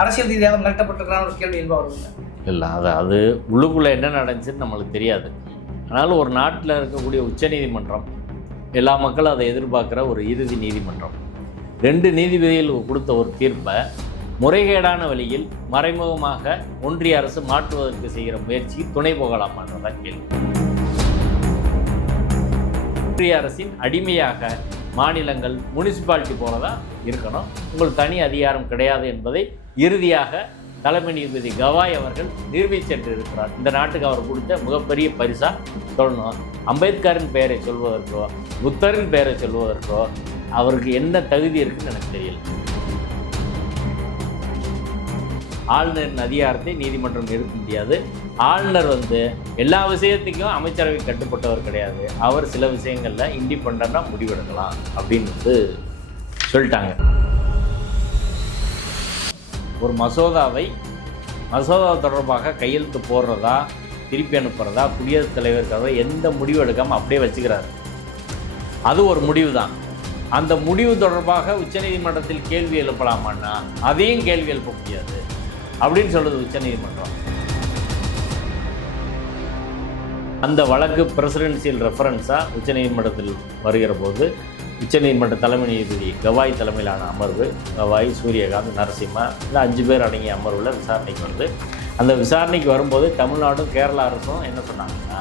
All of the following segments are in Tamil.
அரசியல் ரீதியாக மிரட்டப்பட்டிருக்கிறான ஒரு கேள்வி இயல்பாக வருங்க. இல்லை அது உள்ளுக்குள்ளே என்ன நடந்துச்சுன்னு நம்மளுக்கு தெரியாது. அதனால் ஒரு நாட்டில் இருக்கக்கூடிய உச்சநீதிமன்றம் எல்லா மக்களும் அதை எதிர்பார்க்குற ஒரு இறுதி நீதிமன்றம் 2 நீதிபதிகள் கொடுத்த ஒரு தீர்ப்பை முறைகேடான வழியில் மறைமுகமாக ஒன்றிய அரசு மாற்றுவதற்கு செய்கிற முயற்சிக்கு துணை போகலாமான்றதான் கேள்வி. ஒன்றிய அரசின் அடிமையாக மாநிலங்கள் முனிசிபாலிட்டி போலதான் இருக்கணும், உங்களுக்கு தனி அதிகாரம் கிடையாது என்பதை இறுதியாக தலைமை நீதிபதி கவாய் அவர்கள் நிரூபிச்சென்று இருக்கிறார். இந்த நாட்டுக்கு அவர் கொடுத்த மிகப்பெரிய பரிசா சொல்லணும். அம்பேத்கரின் பெயரை சொல்வதற்கோ புத்தரின் பெயரை சொல்வதற்கோ அவருக்கு என்ன தகுதி இருக்குன்னு எனக்கு தெரியல. ஆளுநரின் அதிகாரத்தை நீதிமன்றம் நிறுத்த முடியாது. ஆளுநர் எல்லா விஷயத்துக்கும் அமைச்சரவை கட்டுப்பட்டவர் கிடையாது. அவர் சில விஷயங்களில் இண்டிபெண்டாக முடிவெடுக்கலாம் அப்படின்னு சொல்லிட்டாங்க. ஒரு மசோதா தொடர்பாக கையெழுத்து போடுறதா திருப்பி அனுப்புறதா குடியரசுத் தலைவர் எந்த முடிவு எடுக்காமல் அப்படியே வச்சுக்கிறாரு. அது ஒரு முடிவு தான். அந்த முடிவு தொடர்பாக உச்சநீதிமன்றத்தில் கேள்வி எழுப்பலாமான்னா அதையும் கேள்வி எழுப்ப முடியாது அப்படின்னு சொல்லுது உச்சநீதிமன்றம். அந்த வழக்கு பிரசிடென்சியல் ரெஃபரன்ஸாக உச்சநீதிமன்றத்தில் வருகிற போது உச்சநீதிமன்ற தலைமை நீதிபதி கவாய் தலைமையிலான அமர்வு, கவாய், சூரியகாந்த், நரசிம்மா இந்த 5 பேர் அடங்கிய அமர்வில் விசாரணைக்கு அந்த விசாரணைக்கு வரும்போது தமிழ்நாடும் கேரளா அரசும் என்ன சொன்னாங்கன்னா,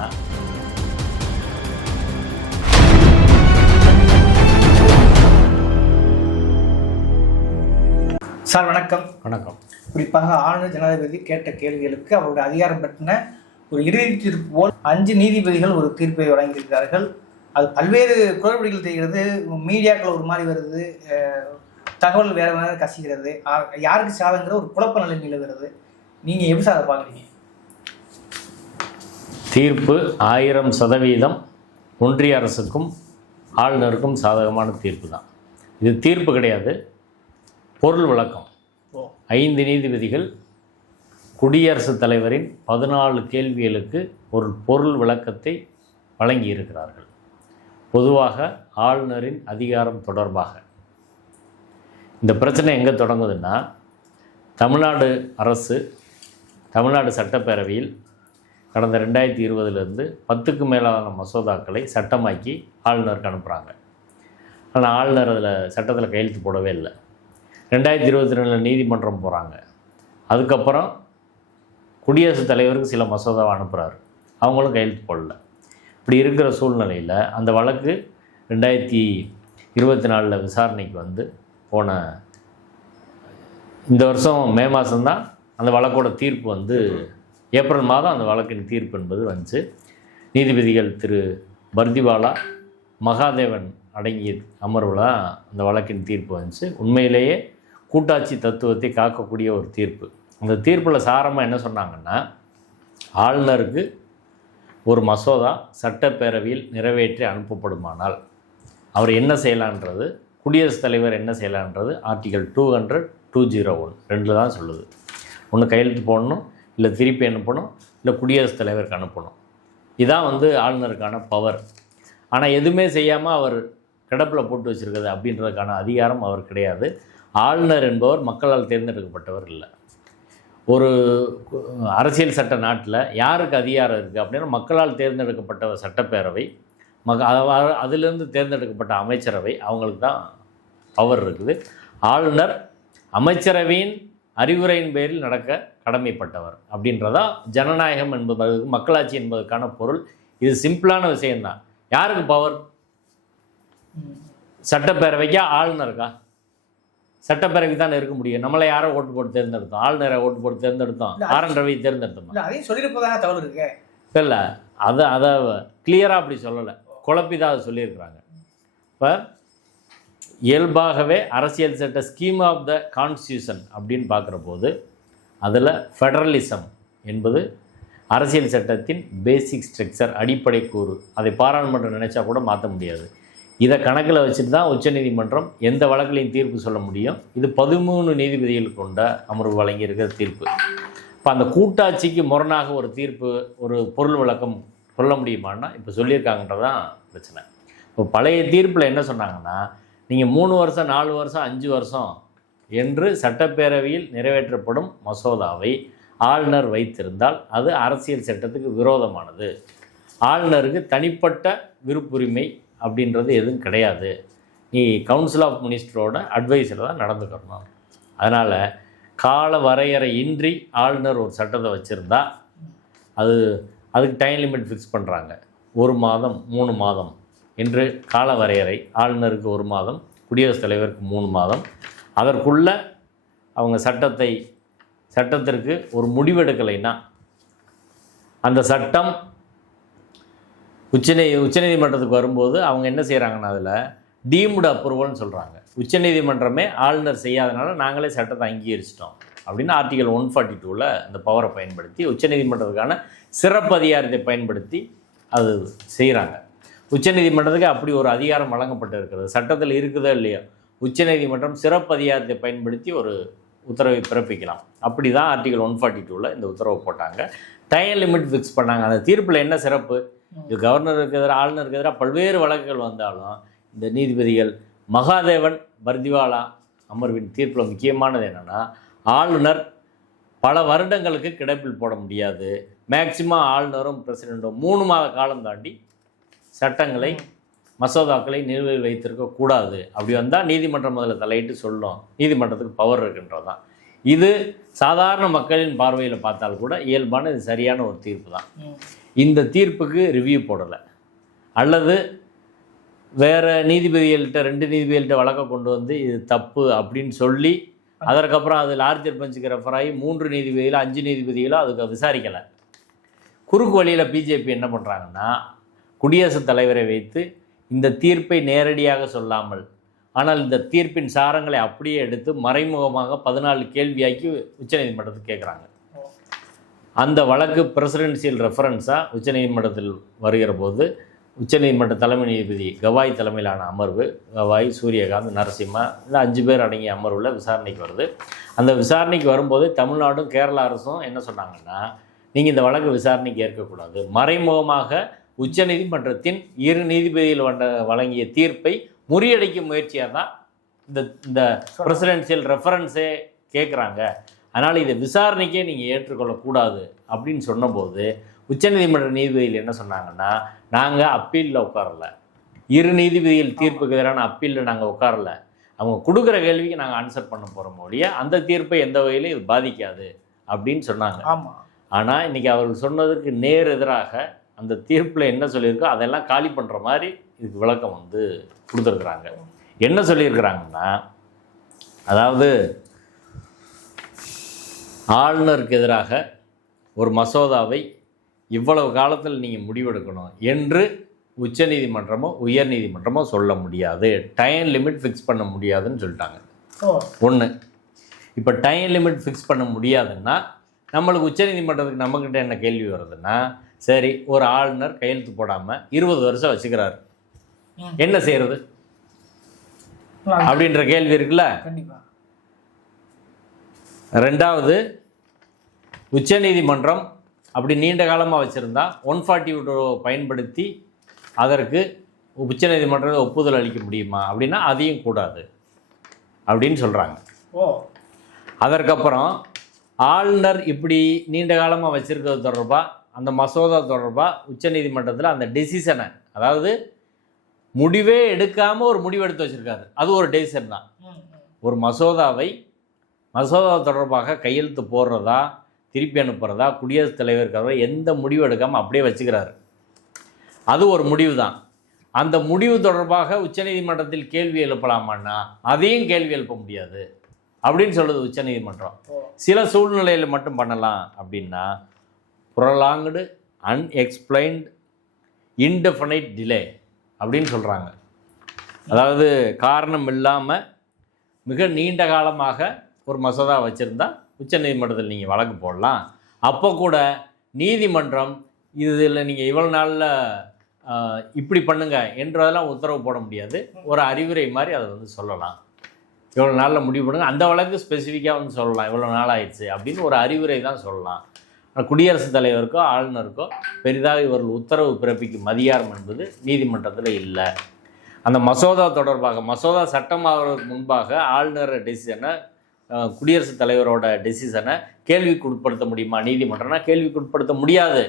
சார் வணக்கம். வணக்கம். குறிப்பாக ஆளுநர் ஜனாதிபதி கேட்ட கேள்விகளுக்கு அவருடைய அதிகாரம் பற்றின ஒரு இறுதி தீர்ப்பு போல் 5 நீதிபதிகள் ஒரு தீர்ப்பை வழங்கியிருக்கிறார்கள். அது பல்வேறு குளறுபடிகள் தெரிகிறது. மீடியாக்கள் ஒரு மாதிரி வருது, தகவல் வேறு வேறு கசிகிறது, யாருக்கு சாதங்கிற ஒரு குழப்ப நிலை நிலவுகிறது. நீங்கள் எப்படி சார் அதை பார்க்குறீங்க? தீர்ப்பு 1000% ஒன்றிய அரசுக்கும் ஆளுநருக்கும் சாதகமான தீர்ப்பு தான். இது தீர்ப்பு கிடையாது, பொருள் விளக்கம். 5 நீதிபதிகள் குடியரசுத் தலைவரின் 14 கேள்விகளுக்கு ஒரு பொருள் விளக்கத்தை வழங்கியிருக்கிறார்கள். பொதுவாக ஆளுநரின் அதிகாரம் தொடர்பாக இந்த பிரச்சனை எங்கே தொடங்குதுன்னா, தமிழ்நாடு அரசு தமிழ்நாடு சட்டப்பேரவையில் கடந்த 2020 10க்கு மேலான மசோதாக்களை சட்டமாக்கி ஆளுநருக்கு அனுப்புகிறாங்க. ஆனால் ஆளுநர் அதில் சட்டத்தில் கையெழுத்து போடவே இல்லை. 2022 நீதிமன்றம் போகிறாங்க. அதுக்கப்புறம் குடியரசுத் தலைவருக்கு சில மசோதாவை அனுப்புகிறாரு, அவங்களும் கையெழுத்து போடல. இப்படி இருக்கிற சூழ்நிலையில் அந்த வழக்கு 2024 விசாரணைக்கு போன இந்த வருஷம் மே மாதம்தான் அந்த வழக்கோட தீர்ப்பு ஏப்ரல் மாதம் அந்த வழக்கின் தீர்ப்பு என்பது வந்துச்சு. நீதிபதிகள் திரு பர்திவாலா, மகாதேவன் அடங்கிய அமர்வில் அந்த வழக்கின் தீர்ப்பு வந்துச்சு. உண்மையிலேயே கூட்டாட்சி தத்துவத்தை காக்கக்கூடிய ஒரு தீர்ப்பு. அந்த தீர்ப்பில் சாரமாக என்ன சொன்னாங்கன்னா, ஆளுநருக்கு ஒரு மசோதா சட்டப்பேரவையில் நிறைவேற்றி அனுப்பப்படுமானால் அவர் என்ன செய்யலான்றது, குடியரசுத் தலைவர் என்ன செய்யலான்றது ஆர்டிகல் 200, 201 2 தான் சொல்லுது. ஒன்று கையெழுத்து போடணும், இல்லை திருப்பி அனுப்பணும், இல்லை குடியரசுத் தலைவருக்கு அனுப்பணும். இதான் ஆளுநருக்கான பவர். ஆனால் எதுவுமே செய்யாமல் அவர் கிடப்பில் போட்டு வச்சுருக்குது அப்படின்றதுக்கான அதிகாரம் அவர் கிடையாது. ஆளுநர் என்பவர் மக்களால் தேர்ந்தெடுக்கப்பட்டவர் இல்லை. ஒரு அரசியல் சட்ட நாட்டில் யாருக்கு அதிகாரம் இருக்குது அப்படின்னா, மக்களால் தேர்ந்தெடுக்கப்பட்ட சட்டப்பேரவை, அதிலிருந்து தேர்ந்தெடுக்கப்பட்ட அமைச்சரவை, அவங்களுக்கு தான் பவர் இருக்குது. ஆளுநர் அமைச்சரவையின் அறிவுரையின் பேரில் நடக்க கடமைப்பட்டவர். அப்படின்றதா ஜனநாயகம் என்பது, மக்களாட்சி என்பதற்கான பொருள். இது சிம்பிளான விஷயம்தான். யாருக்கு பவர்? சட்டப்பேரவைக்கா ஆளுநருக்கா? சட்டப்பேரவைக்கு தான் இருக்க முடியும். நம்மளை யாரை ஓட்டு போட்டு தேர்ந்தெடுத்தோம்? ஆளுநரை ஓட்டு போட்டு தேர்ந்தெடுத்தோம், ஆர்.என். ரவி தேர்ந்தெடுத்தோம். அதையும் சொல்லியிருப்பதாக தகவல் இருக்கு. இல்லை, அதை கிளியராக அப்படி சொல்லலை, குழப்பி தான் அதை சொல்லியிருக்கிறாங்க. இப்போ இயல்பாகவே அரசியல் சட்ட ஸ்கீம் ஆஃப் த கான்ஸ்டியூஷன் அப்படின்னு பார்க்குற போது அதில் ஃபெடரலிசம் என்பது அரசியல் சட்டத்தின் பேசிக் ஸ்ட்ரக்சர், அடிப்படை கூறு. அதை பாராளுமன்றம் நினைச்சா கூட மாற்ற முடியாது. இதை கணக்கில் வச்சுட்டு தான் உச்சநீதிமன்றம் எந்த வழக்கிலையும் தீர்ப்பு சொல்ல முடியும். இது 13 நீதிபதிகள் கொண்ட அமர்வு வழங்கியிருக்கிற தீர்ப்பு. இப்போ அந்த கூட்டாட்சிக்கு முரணாக ஒரு தீர்ப்பு, ஒரு பொருள் விளக்கம் சொல்ல முடியுமான்னா இப்போ சொல்லியிருக்காங்கன்றதான் பிரச்சனை. இப்போ பழைய தீர்ப்பில் என்ன சொன்னாங்கன்னா, நீங்கள் 3 வருஷம், 4 வருஷம், 5 வருஷம் என்று சட்டப்பேரவையில் நிறைவேற்றப்படும் மசோதாவை ஆளுநர் வைத்திருந்தால் அது அரசியல் சட்டத்துக்கு விரோதமானது. ஆளுநருக்கு தனிப்பட்ட விருப்புரிமை அப்படின்றது எதுவும் கிடையாது. நீ கவுன்சில் ஆஃப் மினிஸ்டரோட அட்வைஸில் தான் நடந்துக்கணும். அதனால் கால வரையறையின்றி ஆளுநர் ஒரு சட்டத்தை வச்சுருந்தா அதுக்கு டைம் லிமிட் ஃபிக்ஸ் பண்ணுறாங்க. 1 மாதம் 3 மாதம் என்று கால வரையறை. ஆளுநருக்கு 1 மாதம், குடியரசுத் தலைவருக்கு 3 மாதம். அதற்குள்ளே அவங்க சட்டத்திற்கு ஒரு முடிவெடுக்கலைன்னா அந்த சட்டம் உச்சநீதிமன்றத்துக்கு வரும்போது அவங்க என்ன செய்கிறாங்கன்னா அதில் டீம்டு அப்ரூவல்னு சொல்கிறாங்க. உச்சநீதிமன்றமே ஆளுநர் செய்யாதனால நாங்களே சட்டத்தை அங்கீகரிச்சிட்டோம் அப்படின்னு ஆர்டிகல் 142ல் அந்த பவரை பயன்படுத்தி உச்சநீதிமன்றத்துக்கான சிறப்பு அதிகாரத்தை பயன்படுத்தி அது செய்கிறாங்க. உச்சநீதிமன்றத்துக்கு அப்படி ஒரு அதிகாரம் வழங்கப்பட்டு இருக்கிறது. சட்டத்தில் இருக்குதோ இல்லையோ உச்சநீதிமன்றம் சிறப்பு அதிகாரத்தை பயன்படுத்தி ஒரு உத்தரவை பிறப்பிக்கலாம். அப்படி தான் ஆர்டிகல் 142ல் இந்த உத்தரவு போட்டாங்க. டைம் லிமிட் ஃபிக்ஸ் பண்ணாங்க. அந்த தீர்ப்பில் என்ன சிறப்பு? இது கவர்னருக்கு எதிராக ஆளுநருக்கு எதிராக பல்வேறு வழக்குகள் வந்தாலும் இந்த நீதிபதிகள் மகாதேவன் பர்திவாலா அமர்வின் தீர்ப்பில் முக்கியமானது என்னென்னா, ஆளுநர் பல வருடங்களுக்கு கிடப்பில் போட முடியாது. மேக்சிமம் ஆளுநரும் பிரசிடெண்ட்டும் 3 மாத காலம் தாண்டி சட்டங்களை மசோதாக்களை நிலுவையில் வைத்திருக்கக்கூடாது. அப்படி வந்தால் நீதிமன்றம் அதில் தலையிட்டு சொல்லும். நீதிமன்றத்துக்கு பவர் இருக்குன்றது தான். இது சாதாரண மக்களின் பார்வையில் பார்த்தால் கூட இயல்பான இது சரியான ஒரு தீர்ப்பு தான். இந்த தீர்ப்புக்கு ரிவ்யூ போடலை அல்லது வேறு நீதிபதிகள்கிட்ட 2 நீதிபதிகள்கிட்ட வழக்கை கொண்டு வந்து இது தப்பு அப்படின்னு சொல்லி அதற்கப்புறம் அது லார்ஜர் பெஞ்சுக்கு ரெஃபர் ஆகி 3 நீதிபதிகளோ 5 நீதிபதிகளோ அதுக்கு விசாரிக்கலை. குறுக்கு வழியில் பிஜேபி என்ன பண்ணுறாங்கன்னா, குடியரசுத் தலைவரை வைத்து இந்த தீர்ப்பை நேரடியாக சொல்லாமல் ஆனால் இந்த தீர்ப்பின் சாரங்களை அப்படியே எடுத்து மறைமுகமாக 14 கேள்வியாக்கி உச்சநீதிமன்றத்துக்கு கேட்குறாங்க. அந்த வழக்கு பிரசிடென்சியல் ரெஃபரன்ஸாக உச்சநீதிமன்றத்தில் வருகிற போது உச்சநீதிமன்ற தலைமை நீதிபதி கவாய் தலைமையிலான அமர்வு, கவாய், சூரியகாந்த், நரசிம்மா, இந்த 5 பேர் அடங்கிய அமர்வில் விசாரணைக்கு வருது. அந்த விசாரணைக்கு வரும்போது தமிழ்நாடும் கேரளா அரசும் என்ன சொன்னாங்கன்னா, நீங்கள் இந்த வழக்கு விசாரணைக்கு ஏற்கக்கூடாது. மறைமுகமாக உச்சநீதிமன்றத்தின் 2 நீதிபதிகள் வழங்கிய தீர்ப்பை முறியடிக்கும் முயற்சியாக தான் இந்த பிரசிடென்சியல் ரெஃபரன்ஸே கேட்குறாங்க. அதனால் இதை விசாரணைக்கே நீங்கள் ஏற்றுக்கொள்ளக்கூடாது அப்படின்னு சொன்னபோது உச்சநீதிமன்ற நீதிபதிகள் என்ன சொன்னாங்கன்னா, நாங்கள் அப்பீலில் உட்காரல, 2 நீதிபதிகள் தீர்ப்புக்கு எதிரான அப்பீலில் நாங்கள் உட்காரல, அவங்க கொடுக்குற கேள்விக்கு நாங்கள் ஆன்சர் பண்ண போகிறோம் ஒழிய அந்த தீர்ப்பை எந்த வகையிலும் இது பாதிக்காது அப்படின்னு சொன்னாங்க. ஆமாம். ஆனால் இன்றைக்கி அவர்கள் சொன்னதுக்கு நேர் எதிராக அந்த தீர்ப்பில் என்ன சொல்லியிருக்கோ அதெல்லாம் காலி பண்ணுற மாதிரி இதுக்கு விளக்கம் கொடுத்துருக்குறாங்க. என்ன சொல்லியிருக்கிறாங்கன்னா, அதாவது ஆளுநருக்கு எதிராக ஒரு மசோதாவை இவ்வளவு காலத்தில் நீங்கள் முடிவெடுக்கணும் என்று உச்சநீதிமன்றமோ உயர்நீதிமன்றமோ சொல்ல முடியாது. டைம் லிமிட் ஃபிக்ஸ் பண்ண முடியாதுன்னு சொல்லிட்டாங்க. ஒன்று, இப்போ டைம் லிமிட் ஃபிக்ஸ் பண்ண முடியாதுன்னா நம்மளுக்கு உச்சநீதிமன்றத்துக்கு நம்மக்கிட்ட என்ன கேள்வி வருதுன்னா, சரி ஒரு ஆளுநர் கையெழுத்து போடாமல் 20 வருஷம் வச்சுக்கிறாரு, என்ன செய்கிறது அப்படின்ற கேள்வி இருக்குல்ல. ரெண்டாவது, உச்சநீதிமன்றம் அப்படி நீண்ட காலமாக வச்சுருந்தா 142 பயன்படுத்தி அதற்கு உச்சநீதிமன்றத்தில் ஒப்புதல் அளிக்க முடியுமா அப்படின்னா அதையும் கூடாது அப்படின்னு சொல்கிறாங்க. அதற்கப்புறம் ஆளுநர் இப்படி நீண்ட காலமாக வச்சுருக்கிறது தொடர்பாக அந்த மசோதா தொடர்பாக உச்சநீதிமன்றத்தில் அந்த டெசிஷனை, அதாவது முடிவே எடுக்காமல் ஒரு முடிவு எடுத்து வச்சுருக்காரு, அது ஒரு டெசிஷன் தான். ஒரு மசோதா தொடர்பாக கையெழுத்து போடுறதா திருப்பி அனுப்புகிறதா குடியரசுத் தலைவருக்காக எந்த முடிவு எடுக்காமல் அப்படியே வச்சுக்கிறாரு, அது ஒரு முடிவு தான். அந்த முடிவு தொடர்பாக உச்சநீதிமன்றத்தில் கேள்வி எழுப்பலாமான்னா அதையும் கேள்வி எழுப்ப முடியாது அப்படின்னு சொல்லுது உச்சநீதிமன்றம். சில சூழ்நிலையில் மட்டும் பண்ணலாம். அப்படின்னா ப்ரொலாங்டு அன்எக்ஸ்பிளைன்டு இன்டெஃபினைட் டிலே அப்படின்னு சொல்கிறாங்க. அதாவது காரணம் இல்லாமல் மிக நீண்ட காலமாக ஒரு மசோதா வச்சுருந்தா உச்சநீதிமன்றத்தில் நீங்கள் வழக்கு போடலாம். அப்போ கூட நீதிமன்றம் இதில் நீங்கள் இவ்வளோ நாளில் இப்படி பண்ணுங்க என்றதெல்லாம் உத்தரவு போட முடியாது. ஒரு அறிவுரை மாதிரி அதை சொல்லலாம். இவ்வளோ நாளில் முடிவு பண்ணுங்க, அந்த வழக்கு ஸ்பெசிஃபிக்காக சொல்லலாம், இவ்வளோ நாள் ஆயிடுச்சு அப்படின்னு ஒரு அறிவுரை தான் சொல்லலாம். குடியரசுத் தலைவருக்கோ ஆளுநருக்கோ பெரிதாக இவர்கள் உத்தரவு பிறப்பிக்கும் அதிகாரம் என்பது நீதிமன்றத்தில் இல்லை. அந்த மசோதா தொடர்பாக மசோதா சட்டமாகிறதுக்கு முன்பாக ஆளுநர் டெசிஷனை குடியரசுத் தலைவரோட டெசிஷனை கேள்விக்குட்படுத்த முடியுமா நீதிமன்றம்னா கேள்விக்குட்படுத்த முடியாது.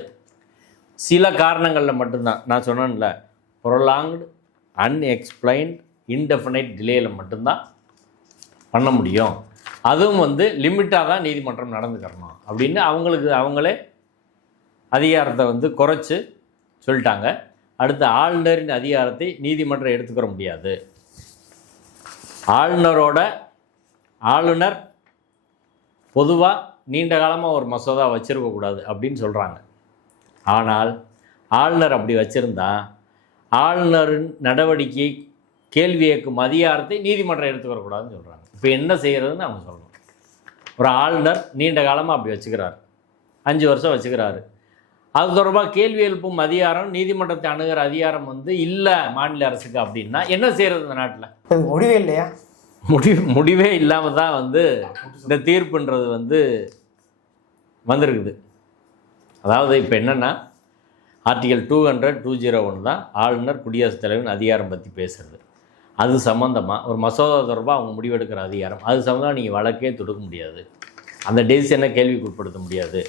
சில காரணங்களில் மட்டும்தான். நான் சொன்னேன்ல, ப்ரொலாங்டு அன்எக்ஸ்பிளைன்ட் இன்டெஃபினைட் டிலேயில் மட்டும்தான் பண்ண முடியும். அதுவும் வந்து லிமிட்டாக தான் நீதிமன்றம் நடந்துக்கிறணும் அப்படின்னு அவங்களே அதிகாரத்தை வந்து குறைச்சி சொல்லிட்டாங்க. அடுத்து ஆளுநரின் அதிகாரத்தை நீதிமன்றம் எடுத்துக்கிற முடியாது. ஆளுநர் பொதுவாக நீண்ட காலமாக ஒரு மசோதா வச்சுருக்கக்கூடாது அப்படின்னு சொல்கிறாங்க. ஆனால் ஆளுநர் அப்படி வச்சுருந்தா ஆளுநரின் நடவடிக்கை கேள்வி கேட்கும் அதிகாரத்தை நீதிமன்றம் எடுத்துக்கிறக்கூடாதுன்னு சொல்கிறாங்க. இப்போ என்ன செய்கிறதுன்னு அவங்க சொல்லணும். ஒரு ஆளுநர் நீண்ட காலமாக அப்படி வச்சுக்கிறார், 5 வருஷம் வச்சுக்கிறாரு. அது தொடர்பாக கேள்வி எழுப்பும் அதிகாரம் நீதிமன்றத்தை அணுகிற அதிகாரம் வந்து இல்லை மாநில அரசுக்கு அப்படின்னா என்ன செய்கிறது இந்த நாட்டில்? முடிவே இல்லையா? முடிவே இல்லாமல் தான் வந்து இந்த தீர்ப்புன்றது வந்து வந்திருக்குது. அதாவது இப்போ என்னென்னா ஆர்டிகல் 201 தான் ஆளுநர் குடியரசுத் தலைவரின் அதிகாரம் பற்றி பேசுகிறது. அது சம்மந்தமாக ஒரு மசோதா தொடர்பாக அவங்க முடிவெடுக்கிற அதிகாரம். அது சம்மந்தமாக நீங்கள் வழக்கே தொடுக்க முடியாது, அந்த டெசிஷனை கேள்விக்குட்படுத்த முடியாது.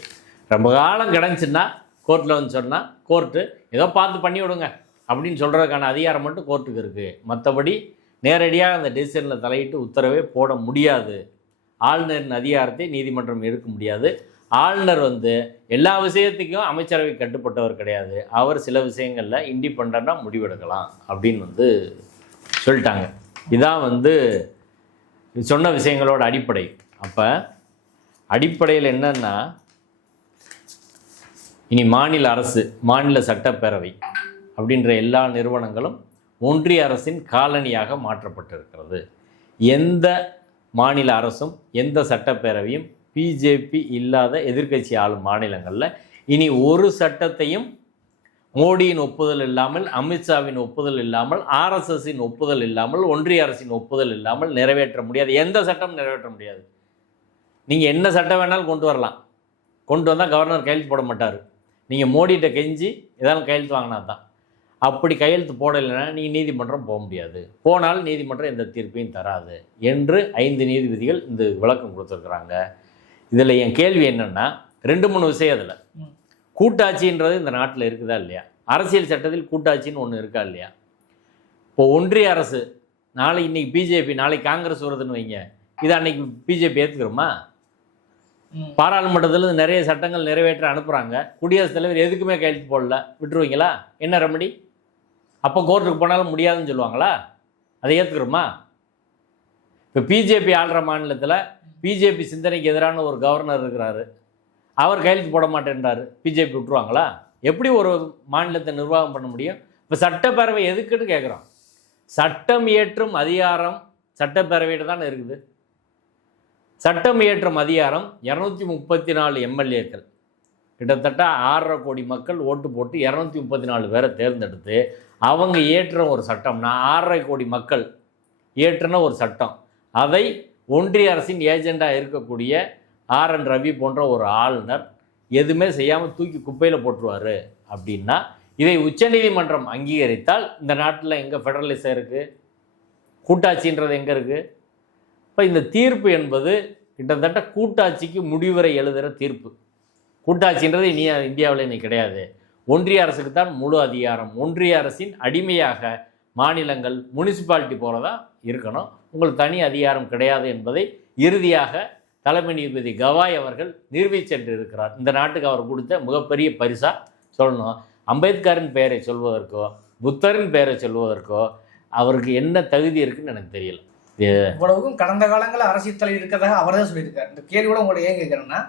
ரொம்ப காலம் கிடந்துச்சுன்னா கோர்ட்டில் வந்து சொன்னால் கோர்ட்டு ஏதோ பார்த்து பண்ணி விடுங்க அப்படின்னு சொல்கிறதுக்கான அதிகாரம் மட்டும் கோர்ட்டுக்கு இருக்குது. மற்றபடி நேரடியாக அந்த டெசிஷனில் தலையிட்டு உத்தரவே போட முடியாது. ஆளுநரின் அதிகாரத்தை நீதிமன்றம் எடுக்க முடியாது. ஆளுநர் வந்து எல்லா விஷயத்துக்கும் அமைச்சரவை கட்டுப்பட்டவர் கிடையாது. அவர் சில விஷயங்களில் இண்டிபெண்ட்டாக முடிவெடுக்கலாம் அப்படின்னு வந்து சொல்லிட்டாங்க. இதான் வந்து சொன்ன விஷயங்களோட அடிப்படை. அப்போ அடிப்படையில் என்னன்னா, இனி மாநில அரசு, மாநில சட்டப்பேரவை அப்படின்ற எல்லா நிறுவனங்களும் ஒன்றிய அரசின் காலனியாக மாற்றப்பட்டிருக்கிறது. எந்த மாநில அரசும் எந்த சட்டப்பேரவையும் பிஜேபி இல்லாத எதிர்க்கட்சி ஆளும் மாநிலங்களில் இனி ஒரு சட்டத்தையும் மோடியின் ஒப்புதல் இல்லாமல், அமித்ஷாவின் ஒப்புதல் இல்லாமல், ஆர்எஸ்எஸின் ஒப்புதல் இல்லாமல், ஒன்றிய அரசின் ஒப்புதல் இல்லாமல் நிறைவேற்ற முடியாது. எந்த சட்டமும் நிறைவேற்ற முடியாது. நீங்கள் என்ன சட்டம் வேணாலும் கொண்டு வரலாம், கொண்டு வந்தால் கவர்னர் கையெழுத்து போட மாட்டார். நீங்கள் மோடிகிட்ட கெஞ்சி ஏதாவது கையெழுத்து வாங்கினா தான். அப்படி கையெழுத்து போடலைன்னா நீங்கள் நீதிமன்றம் போக முடியாது. போனாலும் நீதிமன்றம் எந்த தீர்ப்பையும் தராது என்று 5 நீதிபதிகள் இந்த விளக்கம் கொடுத்துருக்குறாங்க. இதில் என் கேள்வி என்னென்னா, 2-3 விஷயம். அதில் கூட்டாட்சின்றது இந்த நாட்டில் இருக்குதா இல்லையா? அரசியல் சட்டத்தில் கூட்டாட்சின்னு ஒன்று இருக்கா இல்லையா? இப்போ ஒன்றிய அரசு இன்னைக்கு பிஜேபி, நாளைக்கு காங்கிரஸ் வருதுன்னு வைங்க, இதை அன்னைக்கு பிஜேபி ஏற்றுக்கிறோமா? பாராளுமன்றத்தில் நிறைய சட்டங்கள் நிறைவேற்ற அனுப்புகிறாங்க, குடியரசுத் தலைவர் எதுக்குமே கையெழுத்து போடல, விட்டுருவீங்களா? என்ன ரெமடி? அப்போ கோர்ட்டுக்கு போனாலும் முடியாதுன்னு சொல்லுவாங்களா? அதை ஏற்றுக்கிறோமா? இப்போ பிஜேபி ஆள்ற மாநிலத்தில் பிஜேபி சிந்தனைக்கு எதிரான ஒரு கவர்னர் இருக்கிறாரு, அவர் கையெழுத்து போட மாட்டேன்றாரு, பிஜேபி விட்டுருவாங்களா? எப்படி ஒரு மாநிலத்தை நிர்வாகம் பண்ண முடியும்? இப்போ சட்டப்பேரவை எதுக்குன்னு கேட்குறோம். சட்டம் இயற்றும் அதிகாரம் சட்டப்பேரவையிட்ட தானே இருக்குது. சட்டம் இயற்றும் அதிகாரம் 234 எம்எல்ஏக்கள், கிட்டத்தட்ட 6.5 கோடி மக்கள் ஓட்டு போட்டு 234 பேரை தேர்ந்தெடுத்து அவங்க இயற்ற ஒரு சட்டம்னா, 6.5 கோடி மக்கள் இயற்றின ஒரு சட்டம், அதை ஒன்றிய அரசின் ஏஜெண்டாக இருக்கக்கூடிய ஆர்.என். ரவி போன்ற ஒரு ஆளுநர் எதுவுமே செய்யாமல் தூக்கி குப்பையில் போட்டுருவார் அப்படின்னா, இதை உச்சநீதிமன்றம் அங்கீகரித்தால் இந்த நாட்டில் எங்கே ஃபெடரலிசம் இருக்குது? கூட்டாட்சின்றது எங்கே இருக்குது? இப்போ இந்த தீர்ப்பு என்பது கிட்டத்தட்ட கூட்டாட்சிக்கு முடிவுரை எழுதுகிற தீர்ப்பு. கூட்டாட்சின்றது இந்தியாவில் இன்னைக்கு கிடையாது. ஒன்றிய அரசுக்கு தான் முழு அதிகாரம். ஒன்றிய அரசின் அடிமையாக மாநிலங்கள், முனிசிபாலிட்டி போகிறதா இருக்கணும். உங்களுக்கு தனி அதிகாரம் கிடையாது என்பதை இறுதியாக தலைமை நீதிபதி கவாய் அவர்கள் நிரூபிச்சென்று இருக்கிறார். இந்த நாட்டுக்கு அவர் கொடுத்த மிகப்பெரிய பரிசாக சொல்லணும். அம்பேத்கரின் பெயரை சொல்வதற்கோ, புத்தரின் பெயரை சொல்வதற்கோ அவருக்கு என்ன தகுதி இருக்குன்னு எனக்கு தெரியல. இவ்வளவுக்கும் கடந்த காலங்களில் அரசியல் தலைவர் இருக்கிறதாக அவர் தான் சொல்லியிருக்காரு. இந்த கேள்வியோட உங்களை ஏன் கேட்குறேன்னா,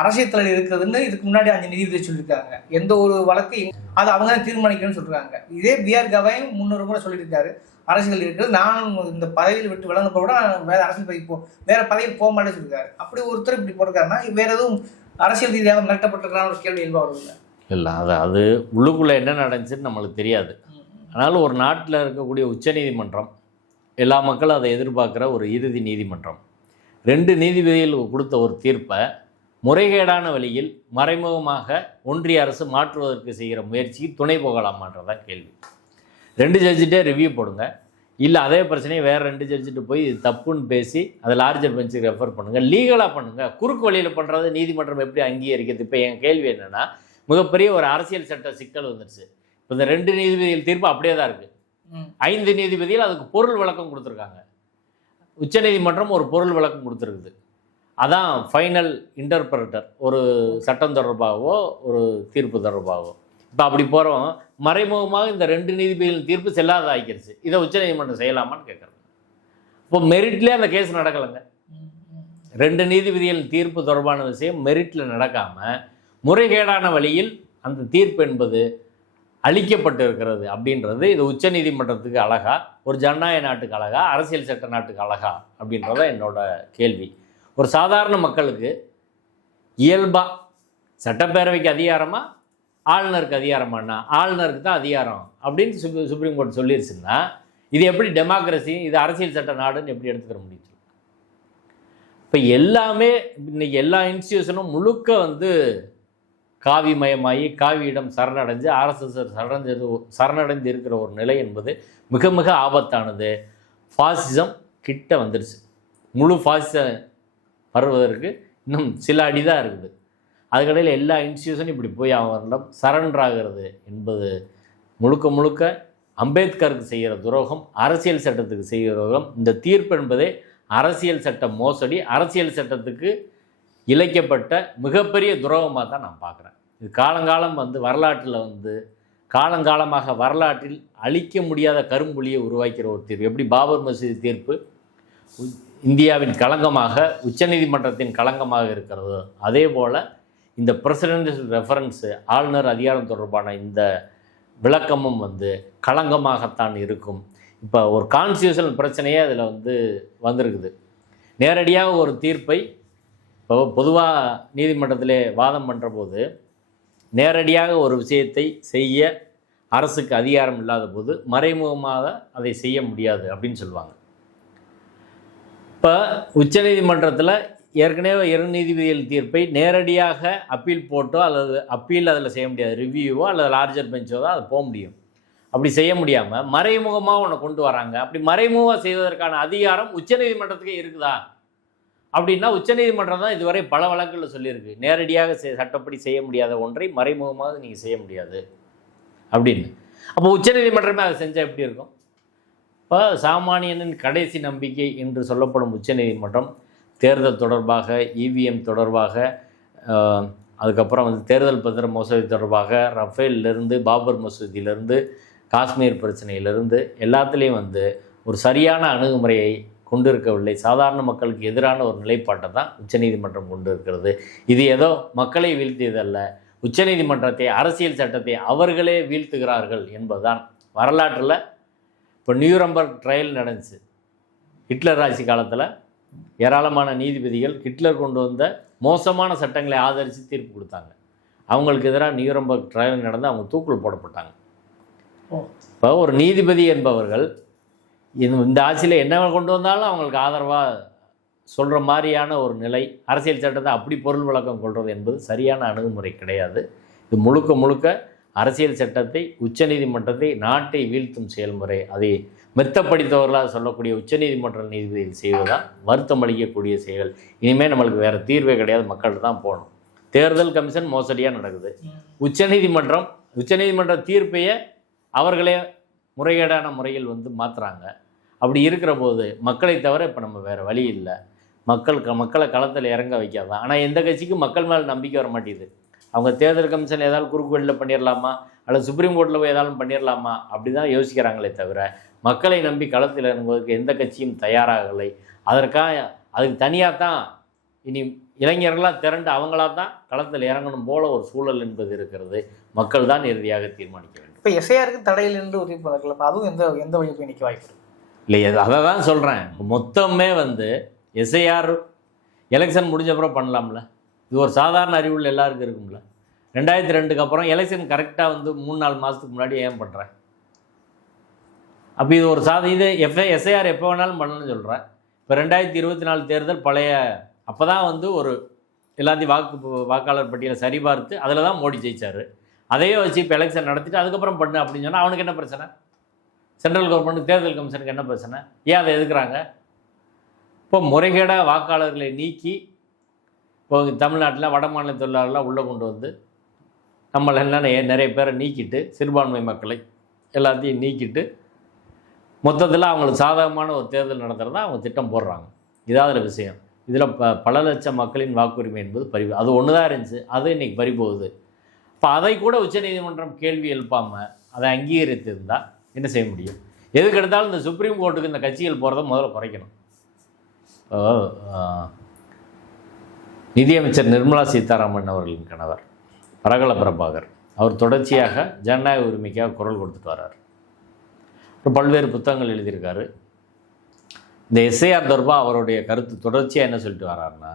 அரசியல் தலைவர் இருக்கிறதுன்னு இதுக்கு முன்னாடி 5 நீதிபதி சொல்லியிருக்காங்க. எந்த ஒரு வழக்கு அது அவங்க தான் தீர்மானிக்கணும்னு சொல்கிறாங்க. இதே பிஆர் கவாயும் 300 முறை சொல்லியிருக்காரு அரசியல் இருக்கிறது. நானும் இந்த பதவியில் விட்டு விளங்க கூட வேற அரசியல் பதவி வேற பதவியில் போக மாட்டேன்னு சொல்லியிருக்காரு. அப்படி ஒருத்தர் இப்படி போட்டிருக்காருன்னா வேற எதுவும் அரசியல் ரீதியாக மிரட்டப்பட்டிருக்கான ஒரு கேள்வி இயல்பாக வருது இல்லை. அது உள்ளுக்குள்ளே என்ன நடந்துச்சுன்னு நம்மளுக்கு தெரியாது. அதனால் ஒரு நாட்டில் இருக்கக்கூடிய உச்சநீதிமன்றம், எல்லா மக்களும் அதை எதிர்பார்க்குற ஒரு இறுதி நீதிமன்றம், 2 நீதிபதிகள் கொடுத்த ஒரு தீர்ப்பை முறைகேடான வழியில் மறைமுகமாக ஒன்றிய அரசு மாற்றுவதற்கு செய்கிற முயற்சிக்கு துணை போகலாமான்றதான் கேள்வி. 2 ஜட்ஜிட்டே ரிவ்யூ போடுங்க. இல்லை அதே பிரச்சனையை வேறு 2 ஜட்ஜிட்டு போய் இது தப்புன்னு பேசி அதை லார்ஜர் பெஞ்சுக்கு ரெஃபர் பண்ணுங்கள், லீகலாக பண்ணுங்கள். குறுக்கு வழியில் பண்ணுறது நீதிமன்றம் எப்படி அங்கீகரிக்கிறது? இப்போ என் கேள்வி என்னென்னா, மிகப்பெரிய ஒரு அரசியல் சட்ட சிக்கல் வந்துருச்சு. இப்போ இந்த 2 நீதிபதிகள் தீர்ப்பு அப்படியே தான் இருக்குது. 5 நீதிபதிகள் அதுக்கு பொருள் விளக்கம் கொடுத்துருக்காங்க. உச்சநீதிமன்றம் ஒரு பொருள் விளக்கம் கொடுத்துருக்குது. அதான் ஃபைனல் இன்டர்பிரட்டர், ஒரு சட்டம் தொடர்பாகவோ ஒரு தீர்ப்பு தொடர்பாகவோ. இப்போ அப்படி போகிறோம், மறைமுகமாக இந்த 2 நீதிபதிகளின் தீர்ப்பு செல்லாத ஆகிருச்சு. இதை உச்சநீதிமன்றம் செய்யலாமான்னு கேட்குறாங்க. இப்போ மெரிட்லேயே அந்த கேஸ் நடக்கலைங்க. 2 நீதிபதிகளின் தீர்ப்பு தொடர்பான விஷயம் மெரிட்டில் நடக்காமல் முறைகேடான வழியில் அந்த தீர்ப்பு என்பது அளிக்கப்பட்டு இருக்கிறது அப்படின்றது இது உச்சநீதிமன்றத்துக்கு அழகா, ஒரு ஜனநாயக நாட்டுக்கு அழகா, அரசியல் சட்ட நாட்டுக்கு அழகா அப்படின்றத என்னோட கேள்வி. ஒரு சாதாரண மக்களுக்கு இயல்பாக சட்டப்பேரவைக்கு அதிகாரமா ஆளுநருக்கு அதிகாரமானா, ஆளுநருக்கு தான் அதிகாரம் அப்படின்னு சுப்ரீம் கோர்ட் சொல்லிருச்சுன்னா இது எப்படி டெமோக்ரஸி, இது அரசியல் சட்ட நாடுன்னு எப்படி எடுத்துக்கிற முடியும்? இப்போ எல்லாமே இன்னைக்கு எல்லா இன்ஸ்டியூஷனும் முழுக்க காவிமயமாகி காவியிடம் சரணடைஞ்சு ஆர்எஸ்எஸ் சரணடைந்து இருக்கிற ஒரு நிலை என்பது மிக மிக ஆபத்தானது. ஃபாசிசம் கிட்ட வந்துருச்சு. முழு ஃபாசிசம் வருவதற்கு இன்னும் சில அடி தான் இருக்குது. அதுக்கடையில் எல்லா இன்ஸ்டியூஷனும் இப்படி போய் அவரிடம் சரண்டர் ஆகிறது என்பது முழுக்க முழுக்க அம்பேத்கருக்கு செய்கிற துரோகம், அரசியல் சட்டத்துக்கு செய்கிற துரோகம். இந்த தீர்ப்பு என்பதே அரசியல் சட்ட மோசடி, அரசியல் சட்டத்துக்கு இழைக்கப்பட்ட மிகப்பெரிய துரோகமாக தான் நான் பார்க்குறேன். இது காலங்காலம் வரலாற்றில் காலங்காலமாக வரலாற்றில் அழிக்க முடியாத கரும்புலியை உருவாக்கிற ஒரு தீர்ப்பு. எப்படி பாபர் மசூதி தீர்ப்பு இந்தியாவின் களங்கமாக, உச்சநீதிமன்றத்தின் களங்கமாக இருக்கிறதோ அதே போல் இந்த பிரசிடென்ஷியல் ரெஃபரன்ஸு, ஆளுநர் அதிகாரம் தொடர்பான இந்த விளக்கமும் களங்கமாகத்தான் இருக்கும். இப்போ ஒரு கான்ஸ்டியூஷனல் பிரச்சனையே அதில் வந்திருக்குது. நேரடியாக ஒரு தீர்ப்பை இப்போ பொதுவாக நீதிமன்றத்திலே வாதம் பண்ணுற போது நேரடியாக ஒரு விஷயத்தை செய்ய அரசுக்கு அதிகாரம் இல்லாத போது மறைமுகமாக அதை செய்ய முடியாது அப்படின்னு சொல்லுவாங்க. இப்போ உச்சநீதிமன்றத்தில் ஏற்கனவே 2 நீதிபதிகள் தீர்ப்பை நேரடியாக அப்பீல் போட்டோ அல்லது அப்பீல் அதில் செய்ய முடியாது, ரிவ்யூவோ அல்லது லார்ஜர் பெஞ்சோ தான் அது போக முடியும். அப்படி செய்ய முடியாமல் மறைமுகமாக ஒன்று கொண்டு வராங்க. அப்படி மறைமுகமாக செய்வதற்கான அதிகாரம் உச்சநீதிமன்றத்துக்கே இருக்குதா அப்படின்னா, உச்சநீதிமன்றம் தான் இதுவரை பல வழக்குகளில் சொல்லியிருக்கு, நேரடியாக சட்டப்படி செய்ய முடியாத ஒன்றை மறைமுகமாக நீங்கள் செய்ய முடியாது அப்படின்னு. அப்போ உச்சநீதிமன்றமே அதை செஞ்சால் எப்படி இருக்கும்? இப்போ சாமானியனின் கடைசி நம்பிக்கை என்று சொல்லப்படும் உச்சநீதிமன்றம் தேர்தல் தொடர்பாக, இவிஎம் தொடர்பாக, அதுக்கப்புறம் தேர்தல் பத்திர மோசடி தொடர்பாக, ரஃபேலிருந்து, பாபர் மசூதியிலிருந்து, காஷ்மீர் பிரச்சனையிலிருந்து எல்லாத்துலேயும் ஒரு சரியான அணுகுமுறையை கொண்டு இருக்கவில்லை. சாதாரண மக்களுக்கு எதிரான ஒரு நிலைப்பாட்டை தான் உச்சநீதிமன்றம் கொண்டு இருக்கிறது. இது ஏதோ மக்களை வீழ்த்தியதல்ல, உச்சநீதிமன்றத்தை, அரசியல் சட்டத்தை அவர்களே வீழ்த்துகிறார்கள் என்பதுதான். வரலாற்றில் இப்போ நியூரம்பர்க் ட்ரையல் நடந்துச்சு. ஹிட்லர் ஆட்சி காலத்தில் ஏராளமான நீதிபதிகள் ஹிட்லர் கொண்டு வந்த மோசமான சட்டங்களை ஆதரித்து தீர்ப்பு கொடுத்தாங்க. அவங்களுக்கு எதிராக நியூரம்பர்க் ட்ரையல் நடந்து அவங்க தூக்கில் போடப்பட்டாங்க. இப்போ ஒரு நீதிபதி என்பவர்கள் இந்த ஆட்சியில் என்ன கொண்டு வந்தாலும் அவங்களுக்கு ஆதரவாக சொல்கிற மாதிரியான ஒரு நிலை, அரசியல் சட்டத்தை அப்படி பொருள் விளக்கம் கொள்வது என்பது சரியான அணுகுமுறை கிடையாது. இது முழுக்க முழுக்க அரசியல் சட்டத்தை, உச்சநீதிமன்றத்தை, நாட்டை வீழ்த்தும் செயல்முறை. அதை மெத்தப்படித்தவர்களாக சொல்லக்கூடிய உச்சநீதிமன்ற நீதிபதிகள் செய்வதுதான் வருத்தம் அளிக்கக்கூடிய செயல். இனிமேல் நம்மளுக்கு வேறு தீர்வே கிடையாது, மக்கள்கிட்ட தான் போகணும். தேர்தல் கமிஷன் மோசடியாக நடக்குது. உச்சநீதிமன்ற தீர்ப்பையே அவர்களே முறைகேடான முறையில் மாற்றுறாங்க. அப்படி இருக்கிற போது மக்களை தவிர இப்போ நம்ம வேறு வழி இல்லை. மக்களை களத்தில் இறங்க வைக்காதான். ஆனால் எந்த கட்சிக்கும் மக்கள் மேலே நம்பிக்கை வர மாட்டேங்குது. அவங்க தேர்தல் கமிஷன் ஏதாவது குறுக்கு வழியில் பண்ணிடலாமா, அல்லது சுப்ரீம் கோர்ட்டில் போய் ஏதாவது பண்ணிடலாமா, அப்படி தான் யோசிக்கிறாங்களே தவிர மக்களை நம்பி களத்தில் இறங்குவதற்கு எந்த கட்சியும் தயாராகலை. அதுக்கு தனியாக தான் இனி இளைஞர்களாக திரண்டு அவங்களா தான் களத்தில் இறங்கணும் போல ஒரு சூழல் என்பது இருக்கிறது. மக்கள் தான் இறுதியாக தீர்மானிக்க வேண்டும். இப்போ எஸ்ஐஆருக்கு தடையில் என்று ஒரு தீர்ப்பு நடக்கல, அதுவும் எந்த வழி போய் நிற்க வாய்ப்பு இல்லை? அதை தான் சொல்கிறேன். மொத்தமே எஸ்ஐஆர் எலெக்ஷன் முடிஞ்சப்புறம் பண்ணலாம்ல. இது ஒரு சாதாரண அறிவுள்ள எல்லாருக்கும் இருக்கும்ல. 2002க்கு அப்புறம் எலெக்ஷன் கரெக்டாக 3-4 மாதத்துக்கு முன்னாடி ஏன் பண்ணுறேன்? அப்போ இது ஒரு இது எஸ்ஐஆர் எப்போ வேணாலும் பண்ணணும்னு சொல்கிறேன். இப்போ 2024 தேர்தல் பழைய அப்போ தான் ஒரு எல்லாத்தையும் வாக்காளர் பட்டியலை சரிபார்த்து அதில் தான் மோடி ஜெயிச்சார். அதையே வச்சு இப்போ எலெக்ஷன் நடத்திட்டு அதுக்கப்புறம் பண்ணு அப்படின்னு சொன்னால் அவனுக்கு என்ன பிரச்சனை? சென்ட்ரல் கவர்மெண்ட் தேர்தல் கமிஷனுக்கு என்ன பிரச்சனை? ஏன் அதை எதுக்குறாங்க? இப்போ முறைகேடாக வாக்காளர்களை நீக்கி இப்போ தமிழ்நாட்டில் வட மாநில தொழிலாளர்லாம் உள்ளே கொண்டு வந்து நம்மள என்ன நிறைய பேரை நீக்கிட்டு சிறுபான்மை மக்களை எல்லாத்தையும் நீக்கிட்டு மொத்தத்தில் அவங்களுக்கு சாதகமான ஒரு தேர்தல் நடத்துகிறதா அவங்க திட்டம் போடுறாங்க. இதாவது விஷயம். இதில் பல லட்சம் மக்களின் வாக்குரிமை என்பது அது ஒன்று தான் இருந்துச்சு, அது இன்றைக்கி பறிபோகுது. இப்போ அதை கூட உச்சநீதிமன்றம் கேள்வி எழுப்பாமல் அதை அங்கீகரித்து இருந்தால் என்ன செய்ய முடியும்? எதுக்கு எடுத்தாலும் இந்த சுப்ரீம் கோர்ட்டுக்கு இந்த கட்சிகள் போகிறத முதல்ல குறைக்கணும். நிதியமைச்சர் நிர்மலா சீதாராமன் அவர்களின் கணவர் பிரகல பிரபாகர் அவர் தொடர்ச்சியாக ஜனநாயக உரிமைக்காக குரல் கொடுத்துட்டு வர்றார். பல்வேறு புத்தகங்கள் எழுதியிருக்காரு. இந்த எஸ்ஐஆர் தொடர்பாக அவருடைய கருத்து தொடர்ச்சியாக என்ன சொல்லிட்டு வர்றாருன்னா,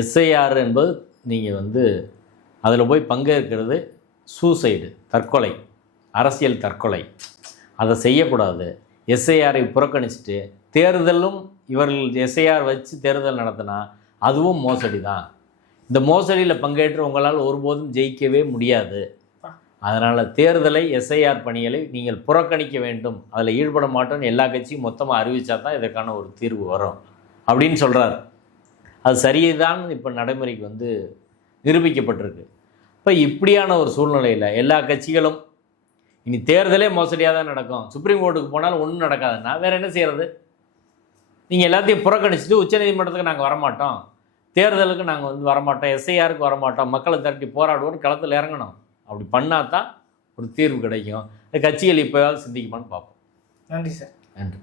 எஸ்ஐஆர் என்பது நீங்கள் அதில் போய் பங்கேற்கிறது சூசைடு, தற்கொலை, அரசியல் தற்கொலை. அதை செய்யக்கூடாது. எஸ்ஐஆரை புறக்கணிச்சிட்டு தேர்தலும் இவர்கள் எஸ்ஐஆர் வச்சு தேர்தல் நடத்தினா அதுவும் மோசடி தான். இந்த மோசடியில் பங்கேற்று உங்களால் ஒருபோதும் ஜெயிக்கவே முடியாது. அதனால் தேர்தலை எஸ்ஐஆர் பணிகளை நீங்கள் புறக்கணிக்க வேண்டும், அதில் ஈடுபட மாட்டோம்னு எல்லா கட்சியும் மொத்தமாக அறிவித்தா தான் இதற்கான ஒரு தீர்வு வரும் அப்படின்னு சொல்கிறார். அது சரிதான் இப்போ நடைமுறைக்கு நிரூபிக்கப்பட்டிருக்கு. இப்போ இப்படியான ஒரு சூழ்நிலையில் எல்லா கட்சிகளும் இனி தேர்தலே மோசடியாக தான் நடக்கும், சுப்ரீம் கோர்ட்டுக்கு போனாலும் ஒன்றும் நடக்காதுன்னா வேறு என்ன செய்கிறது? நீங்கள் எல்லாத்தையும் புறக்கணிச்சிட்டு உச்சநீதிமன்றத்துக்கு நாங்கள் வரமாட்டோம், தேர்தலுக்கு நாங்கள் வரமாட்டோம், எஸ்ஐஆருக்கு வரமாட்டோம், மக்களை திரட்டி போராடுவோன்னு களத்தில் இறங்கணும். அப்படி பண்ணால் தான் ஒரு தீர்வு கிடைக்கும். கட்சிகள் இப்போயாவது சிந்திக்குமான்னு பார்ப்போம். நன்றி சார். நன்றி.